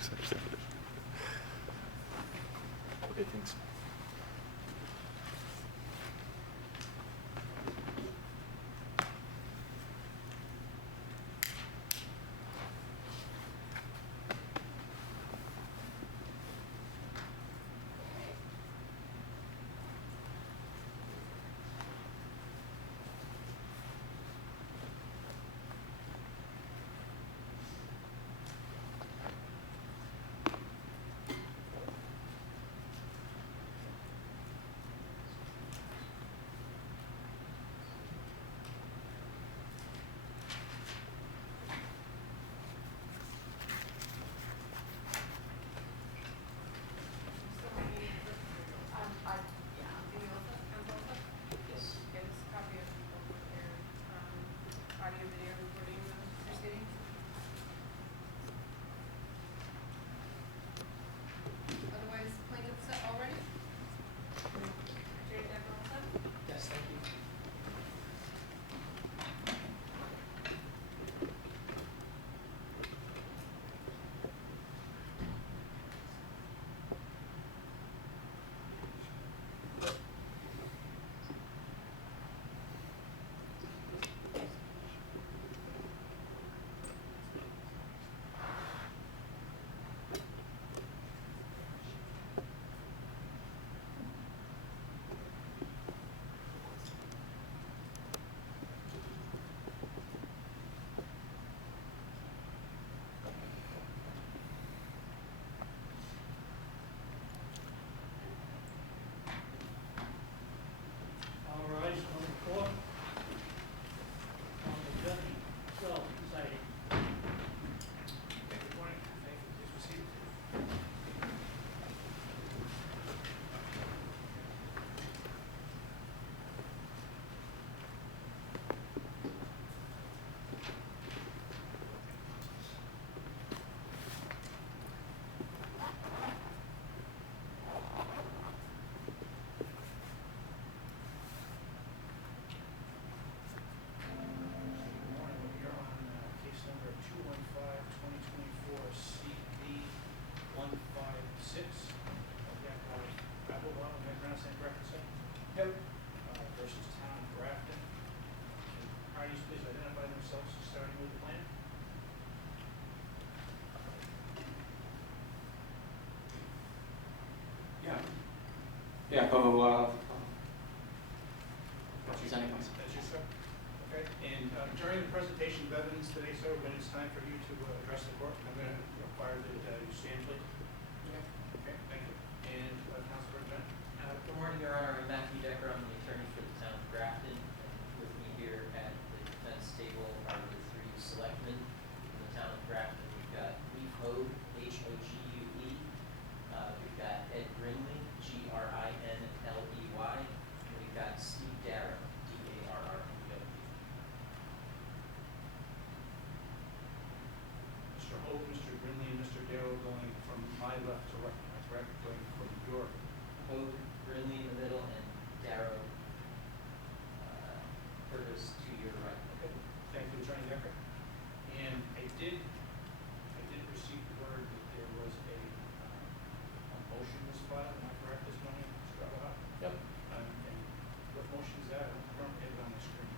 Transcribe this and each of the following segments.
Okay, thanks. Audio video recording proceedings. Otherwise, plaintiff's set already? Attorney Decker all set? Yes, thank you. All right, on the court. On the judge, so presiding. Good morning. Thank you. Please proceed. Good morning. We're here on case number 215-2024 CB156. Applebaum, am I pronouncing that correctly, sir? Yep. Versus Town of Grafton. Can parties please identify themselves, starting with the plan? Yeah. Yeah, presenting myself. That's you, sir? Okay. And during the presentation of evidence today, sir, when it's time for you to address the court, I'm going to require that you stand, please. Okay, thank you. And Council President? Good morning, Your Honor. I'm Matthew Decker. I'm the attorney for the town of Grafton. And with me here at the defense table are the three selectmen from the town of Grafton. We've got Leif Hogue, Hogue. We've got Ed Grinley, Grinley. And we've got Steve Darrow, Darrnw. Mr. Hope, Mr. Grinley, and Mr. Darrow going from my left to right, am I correct? Going from your Hogue, Grinley in the middle, and Darrow furthest to your right. Okay. Thank you, Attorney Decker. And I did receive word that there was a motion was filed, am I correct this morning, Mr. Abba? Yep. And what motion is that? I don't currently have it on my screen.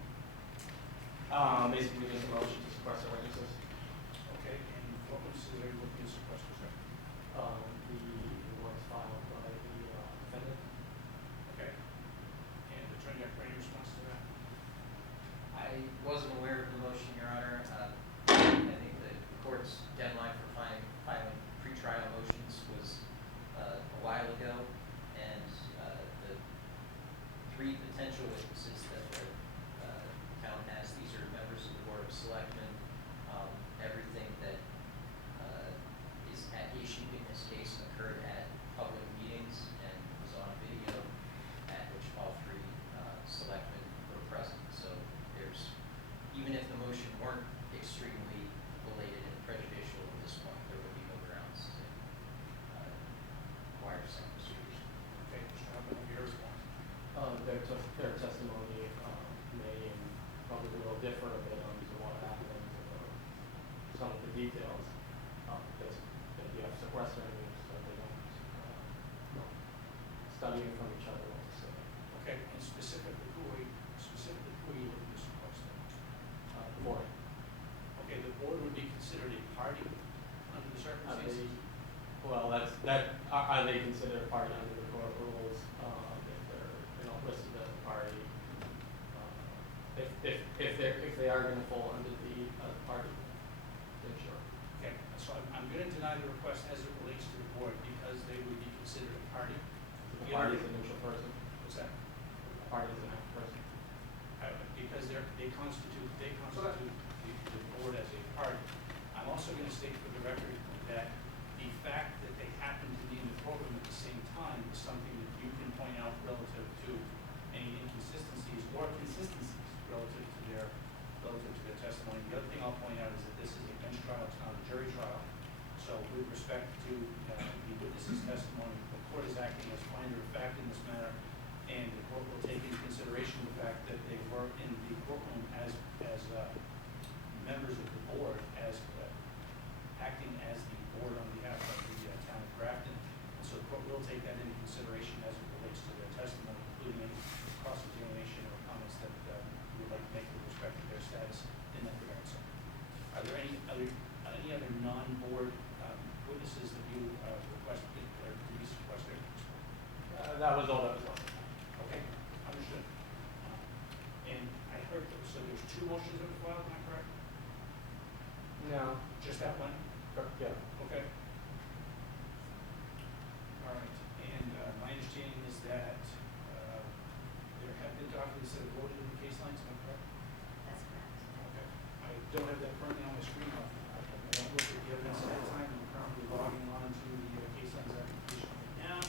Basically just a motion to suppress the witnesses. Okay, and what witnesses are you looking to sequester, sir? The ones filed by the defendant. Okay. And Attorney Decker, any response to that? I wasn't aware of the motion, Your Honor. I think the court's deadline for filing pretrial motions was a while ago, and the three potential witnesses that the town has, these are members of the Board of Selectmen. Everything that is at issue in this case occurred at public meetings and was on video, at which all three selectmen were present. So there's, even if the motion weren't extremely belated and prejudicial, studying from each other what to say. Okay, and specifically who are you looking to support? The board. Okay, the board would be considered a party under the Are circumstances? they, well, are they considered a party under the court rules, if they're, listed as a party? If they are gonna fall under the, party, then sure. Okay, so I'm going to deny the request as it relates to the board because they would be considered a party. The The party other- is a neutral person, What's that? the party is an active person. Because they constitute the board as a party. I'm also going to state for the record that the fact that they happen to be in the courtroom at the same time is something that you can point out relative to any inconsistencies or consistencies relative to their testimony. The other thing I'll point out is that this is a bench trial, it's not a jury trial. So with respect to the witness's testimony, the court is acting as finder of fact in this matter, and the court will take into consideration the fact that they were in the courtroom as members of the board, acting as the board on behalf of the town of Grafton. And so the court will take that into consideration as it relates to their testimony, including any cross-examination or comments that you would like to make with respect to their status in that regard. So, are there any other non-board witnesses that you requested or to be sequestered? That was all that was on. Okay, understood. And I heard, so there's two motions that were filed, am I correct? No. Just that one? Yeah. Okay. All right, and my understanding is that there have been documents that have voted in the case lines, am I correct? That's correct. Okay. I don't have that currently on my screen. I won't look at the evidence at that time. I'm currently logging on to the case lines application right now.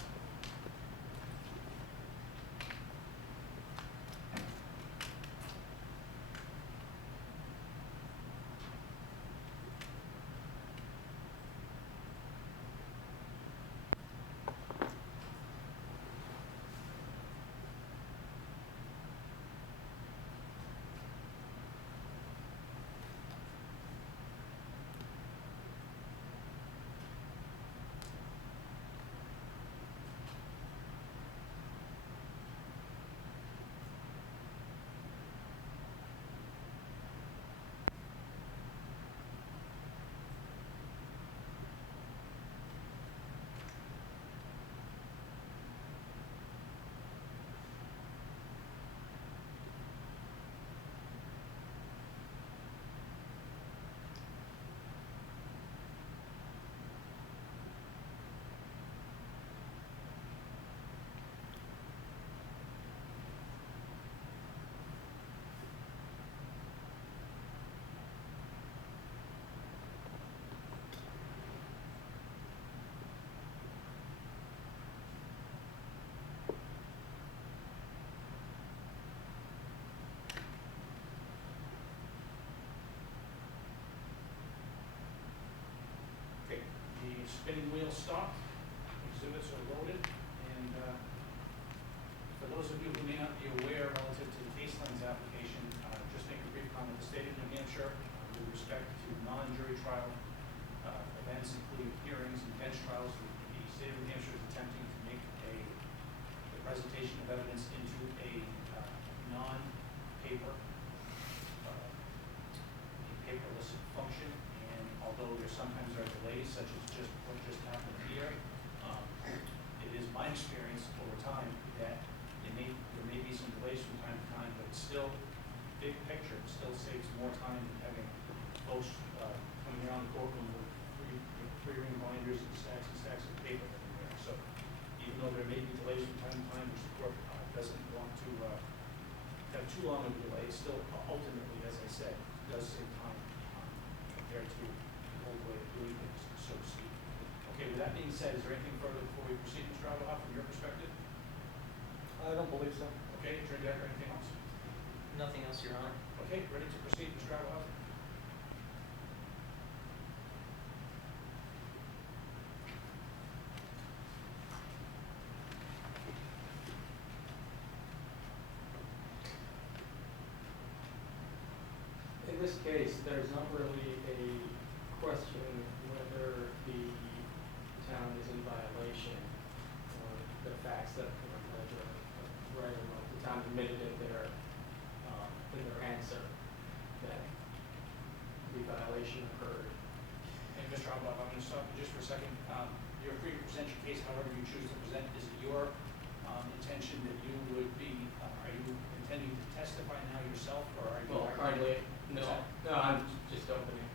Okay, the spinning wheel stopped, exhibits are loaded, and for those of you who may not be aware relative to the case lines application, just make a brief comment. The state of New Hampshire, with respect to non-jury trial events, including hearings and bench trials, the state of New Hampshire is attempting to make the presentation of evidence into a non-paper, paperless function. And although there sometimes are delays, such as just what just happened here, it is my experience over time that there may be some delays from time to time, but still, big picture, still saves more time than having folks coming around the courtroom with three-ring binders and stacks of paper everywhere. So even though there may be delays from time to time, which the court doesn't want to have too long of a delay, still ultimately, as I said, does save time compared to the old way of doing things, so to speak. Okay, with that being said, is there anything further before we proceed, Mr. Abelhoff, from your perspective? I don't believe so. Okay, Attorney Decker, anything else? Nothing else, Your Honor. Okay, ready to proceed, Mr. Abelhoff? In this case, there's not really a question whether the town is in violation or the facts that, Charles, I'm gonna stop you just for a second. You're free to present your case however you choose to present. Is it your intention that you would be, are you intending to testify now yourself, or are you? Well, currently, no, I'm just opening.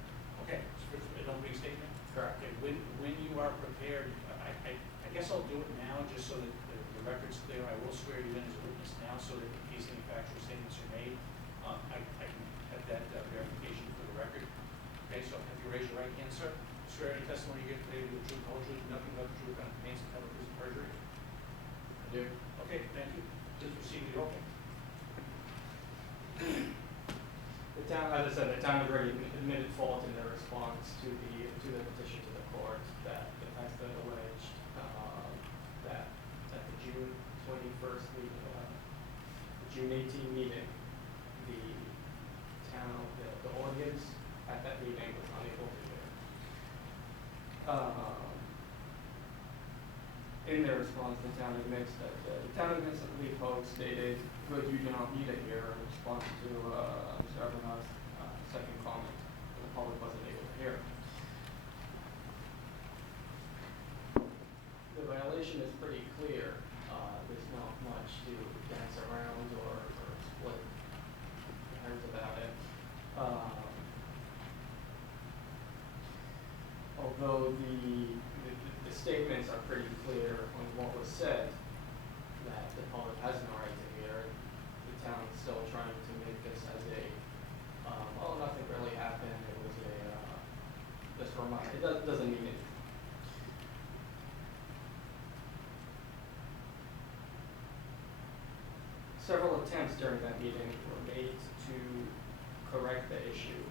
Okay, so it's an opening statement? Correct. Okay, when you are prepared, I guess I'll do it now, just so that the record's clear. I will swear you in as a witness now, so that in case any factual statements are made, I can have that verification for the record. Okay, so if you raise your right hand, sir, swear any testimony you give today will be the truth, the whole truth, and nothing but the truth, on pains of penalties of perjury. I do. Okay, thank you. Please proceed with your opening. The town, as I said, the town has already admitted fault in their response to the petition to the court that the facts that alleged that at the June 21st meeting, the June 18 meeting, the town, the audience at that meeting was unable to hear. In their response, the town admits that the town admits that the lead host stated, "Good, you do not need it here," in response to Mr. Abrahams' second comment. The public wasn't able to hear. The violation is pretty clear. There's not much to dance around or split hairs about it. Although the statements are pretty clear on what was said, that the public has no right to hear, the town is still trying to make this as a, well, nothing really happened, it was just a reminder. It doesn't mean anything. Several attempts during that meeting were made to correct the issue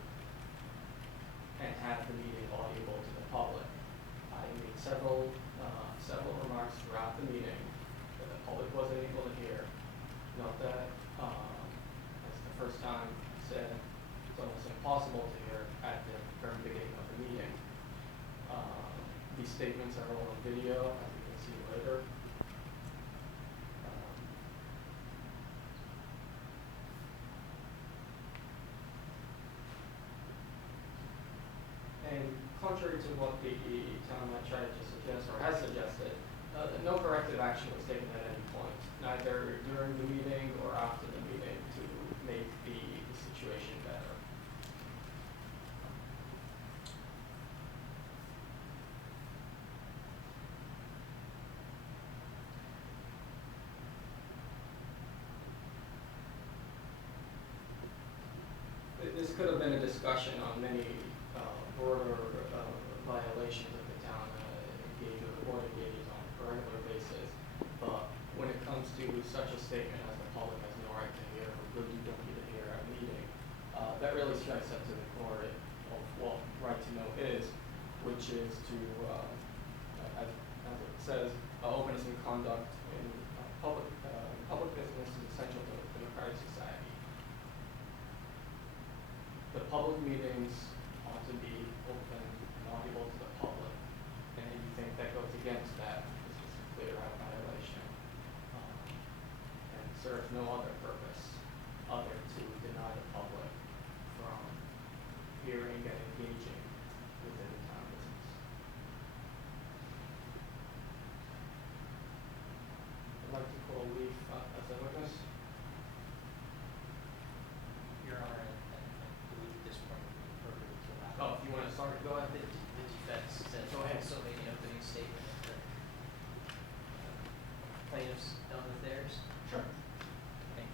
and have the meeting audible to the public. I made several remarks throughout the meeting that the public wasn't able to hear. Note that, as the first time I said, it's almost impossible to hear at the very beginning of the meeting. These statements are all on video, as you can see later. And contrary to what the town might try to suggest or has suggested, no corrective action was taken at any point, neither during the meeting or after the meeting, to make the situation better. This could have been a discussion on many broader violations that the town engages on a regular basis, but when it comes to such a statement as the public has no right to hear, or really you don't need to hear at a meeting, that really strikes up to the core of what right to know is, which is to, as it says, openness and conduct in public business is essential to a democratic society. The public meetings ought to be open and audible to the public, and you think that goes against that, it's just a clear out violation, and serves no other purpose other to deny the public from hearing and engaging within the town business. I'd like to call Leaf as a witness. Your Honor, I believe this point would be appropriate to allow. Oh, if you want to start, go ahead. The defense said Go ahead. also made an opening statement that plaintiffs done with theirs. Sure. Thank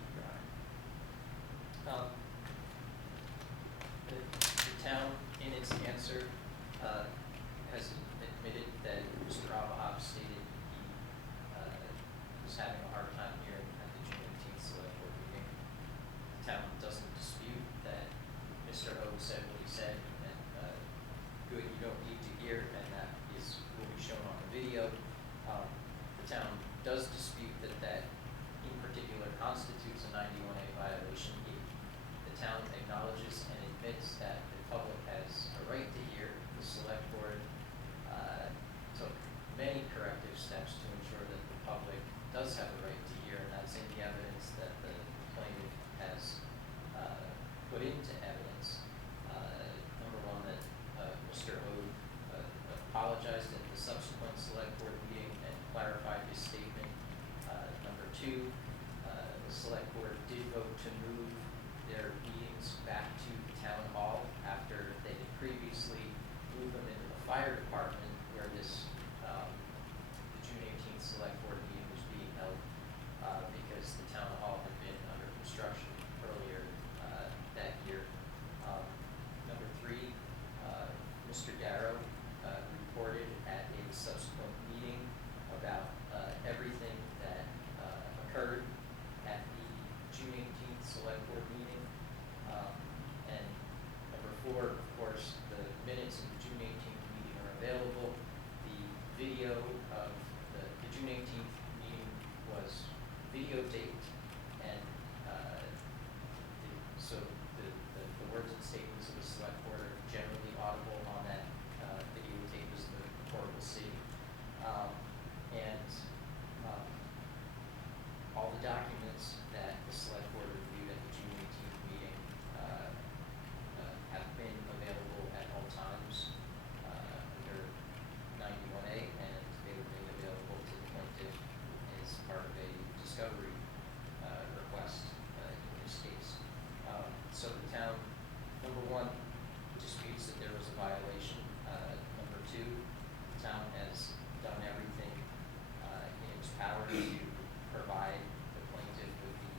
apologized at the subsequent select board meeting and clarified his statement. Number two, the select board did vote to move their meetings back to the town hall after they had previously moved them into the fire department where this, the June 18th select board meeting was being held, because the town hall had been under construction earlier, that year. Number three, Mr. Darrow, reported at a subsequent meeting about, everything that, occurred at the June 18th select board meeting. And number four, of course, the minutes of the June 18th meeting are available. The video of the June 18th meeting was videotaped, and so the words and statements of the select board are generally audible on that videotape, as the court will see. And all the documents that the select board reviewed at the June 18th meeting have been available at all times under 91A, and they were made available to the plaintiff as part of a discovery request in this case. So the town, number one, disputes that there was a violation. Number two, the town has done everything in its power to provide the plaintiff with the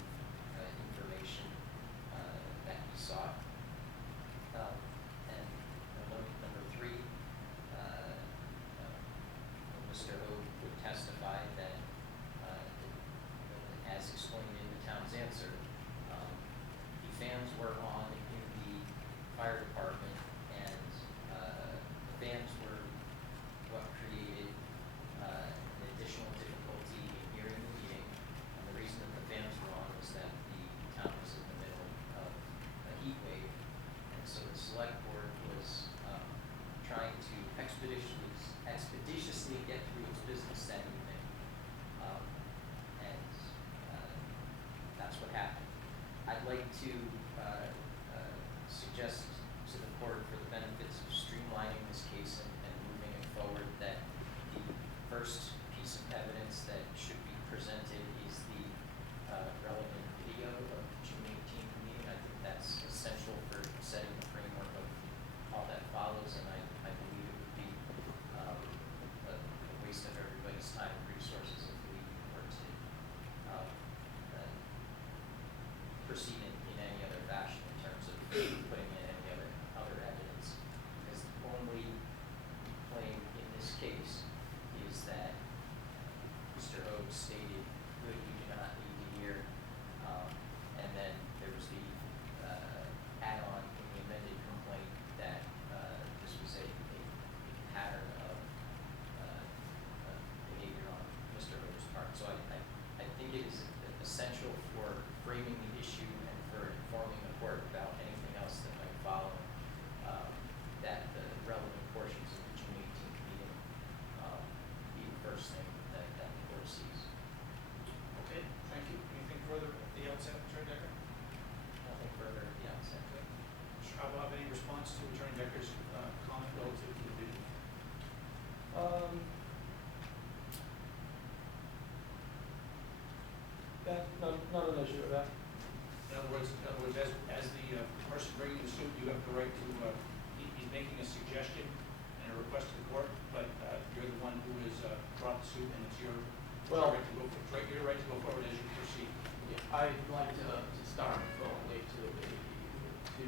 information that he sought. And number three, Mr. O would testify that, as explained in the town's answer, the fans were on in the fire department, and the fans were what created an additional difficulty in hearing the meeting. And the reason that the fans were on was that the town was in the middle of a heat wave, and so the select board was trying to expeditiously get through its business that evening, and that's what happened. I'd like to suggest to the court, for the benefits of streamlining this case and moving it forward, that the first piece of evidence that should be presented is the relevant video of the June 18th meeting. I think that's essential for setting the framework of all that follows, and I believe it would be a waste of everybody's time and resources if we were to proceed in any other fashion in terms of putting in any other evidence, because the only claim in this case is that Mr. Oaks stated, "Good, you do not need to hear," and then there was the add-on in the amended complaint that this was a pattern of behavior on Mr. Oaks' part. So I think it is essential for framing the issue and for informing the court about anything else that might follow, that the relevant portions of the June 18th meeting be the first thing that the court sees. Okay, thank you. Anything further at the outset, Attorney Decker? Nothing further at the outset. Okay. Mr. Schwab, any response to Attorney Decker's comment relative to the video? Yeah, not an issue with that. In other words, as the person bringing the suit, you have the right to, he's making a suggestion and a request to the court, but you're the one who has brought the suit, and it's your Well- right to go, your right to go forward as you proceed. Yeah, I'd like to start formally to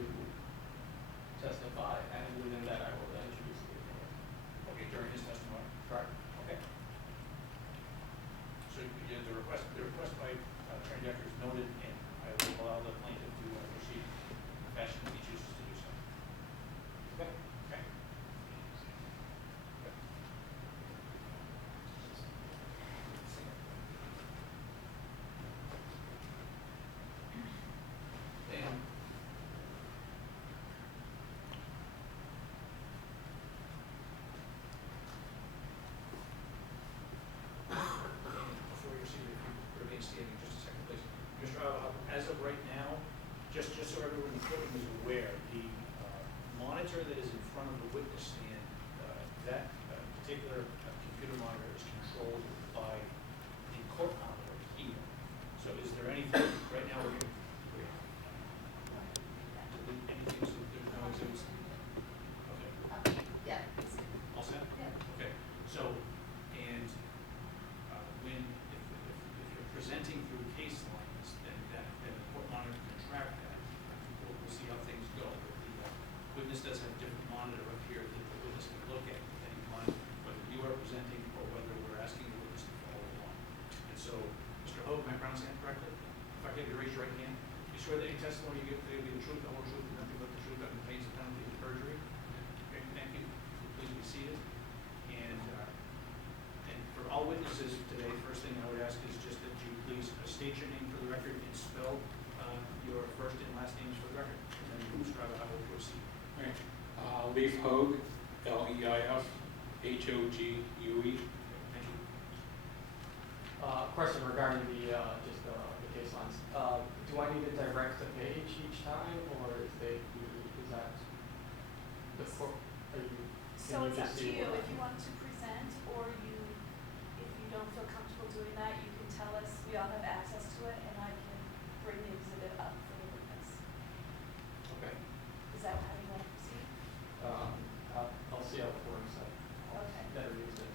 testify, and within that I will then introduce the opinion. Okay, during his testimony. Correct. Okay. So the request by Attorney Decker is noted, and I will allow the plaintiff to proceed in the fashion that he chooses to do so. Okay. Okay? And Before you proceed, if you remain standing just a second, please. Mr. As of right now, just so everyone in the courtroom is aware, the monitor that is in front of the witness stand, that whether a computer monitor is controlled by the court monitor here. So is there anything, right now, we're anything, so there's no exhibits? Okay, Yeah. all set? Yeah. Okay, so, and when, if you're presenting through case lines, then the court monitor can track that. We'll see how things go, but the witness does have a different monitor up here that the witness can look at, depending upon whether you are presenting or whether we're asking the witness to follow along. And so, Mr. Hogue, am I pronouncing that correctly? If I could have you raise your right hand, you swear that any testimony you give today will be the truth, the whole truth, and nothing but the truth, that contains the penalty of perjury? Okay, thank you. Please be seated. And for all witnesses today, first thing I would ask is just that you please state your name for the record and spell your first and last names for the record, and then you can describe how we'll proceed. Right. Leif Hogue, Leif Hogue. Thank you. Question regarding the case lines. Do I need to direct the page each time, or is that the court, are you? So can it's just up to see you, what- if you want to present, or if you don't feel comfortable doing that, you can tell us, we all have access to it, and I can bring the exhibit up for the witness. Okay. Is that how you want to proceed? I'll see how it works. I'll Okay. better use this.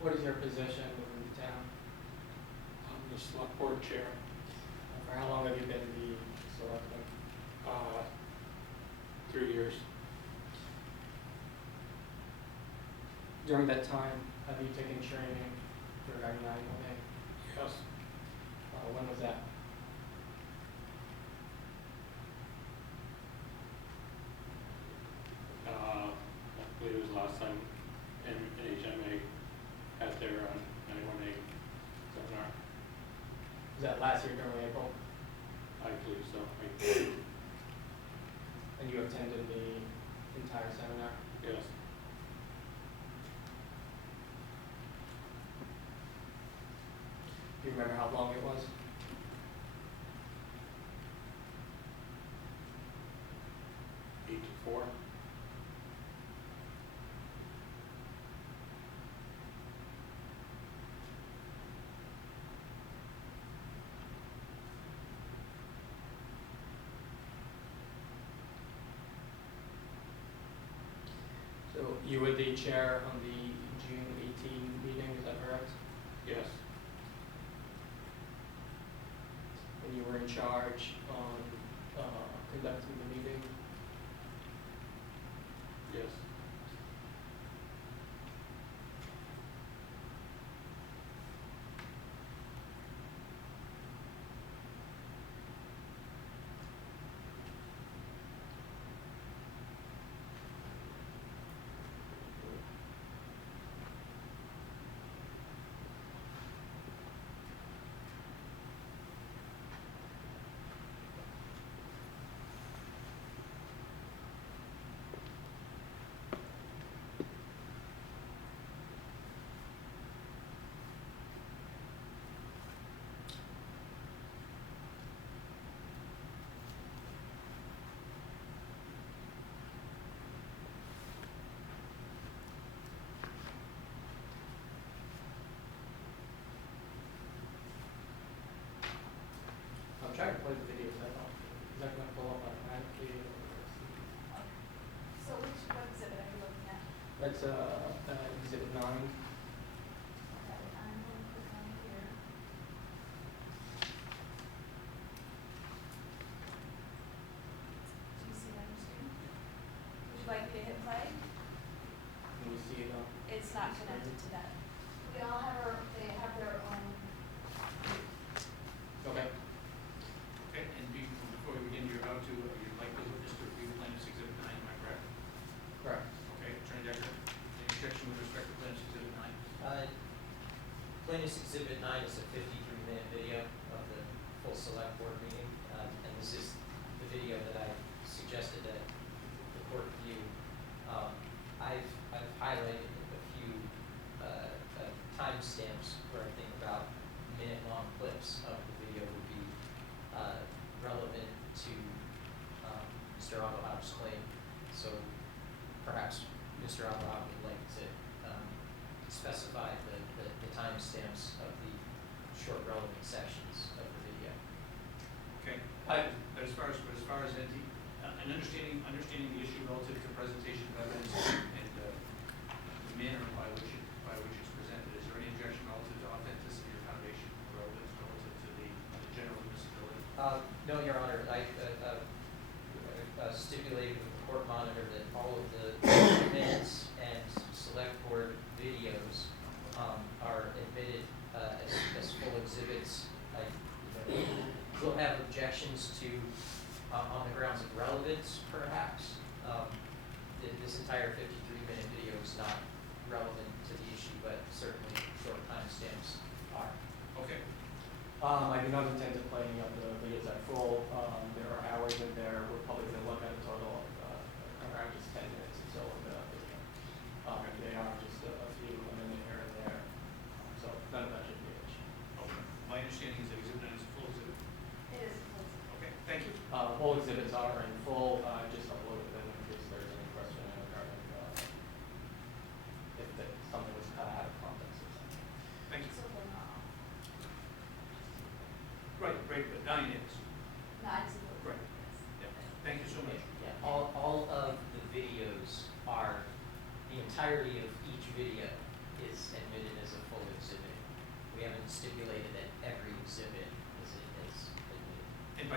What is your position within the town? I'm the select board chair. For how long have you been the selectman? 3 years. During that time, have you taken training regarding 911? Yes. When was that? I believe it was last time NHMA had their 918 seminar. Was that last year during April? I believe so. And you attended the entire seminar? Yes. Do you remember how long it was? Eight to 4. So you were the chair on the June 18 meeting, is that correct? Yes. And you were in charge on conducting the meeting? Yes. I'm trying to play the video, is that not, is that gonna pull up automatically? So what exhibit are you looking That's exhibit 9. Okay, I'm going to click on here. Do you see that on your screen? Would you like me to hit play? Can we see it on? It's not connected to that. We all they have their own. Okay. Okay, and before we begin, you're about to, you'd like to witness to review plaintiff's exhibit 9, am I correct? Correct. Okay, Attorney Decker, any objection with respect to plaintiff's exhibit 9? Plaintiff's Exhibit 9 is a 53-minute video of the full select board meeting, and this is the video that I suggested that the court view. I've highlighted a few timestamps where I think about minute-long clips of the video would be relevant to Mr. Alcohoff's claim. So perhaps Mr. Alcohoff would like to specify the timestamps of the short relevant sections of the video. Okay, I- as far as and understanding the issue relative to presentation of evidence and the manner by which it's presented, is there any objection relative to authenticity or foundation relative to the general admissibility? No, Your Honor, I stipulated with the court monitor that all of the minutes and select board videos are admitted as full exhibits. I will have objections to, on the grounds of relevance, perhaps. This entire 53-minute video is not relevant to the issue, but certainly short timestamps are. Okay, I do not intend to play any of the videos at full. There are hours in there. We're probably going to look at a total of around just 10 minutes or so of the video. They are just a few, a minute here and there. So none of that should be an issue. okay. My understanding is that exhibit 9 is a full exhibit. It is. Okay, thank you. All exhibits are in full. Just uploaded them in case there's any question regarding if something was cut out of context or something. Thank you. So they're not. Right, but 9 is. Not exactly. Right. Yeah. Thank you so much. Yeah, all of the videos are, the entirety of each video is admitted as a full exhibit. We haven't stipulated that every exhibit is admitted. And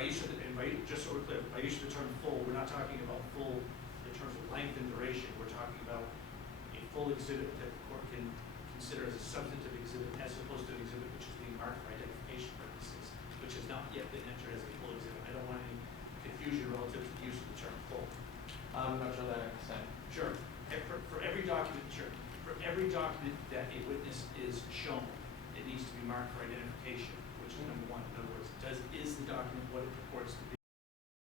just so we're clear, by use of the term full, we're not talking about full in terms of length and duration. We're talking about a full exhibit that the court can consider as a substantive exhibit as opposed to an exhibit which is being marked for identification purposes, which has not yet been entered as a full exhibit. I don't want any confusion relative to the use of the term full. I'm not sure that I understand. Sure. For every document, sure. For every document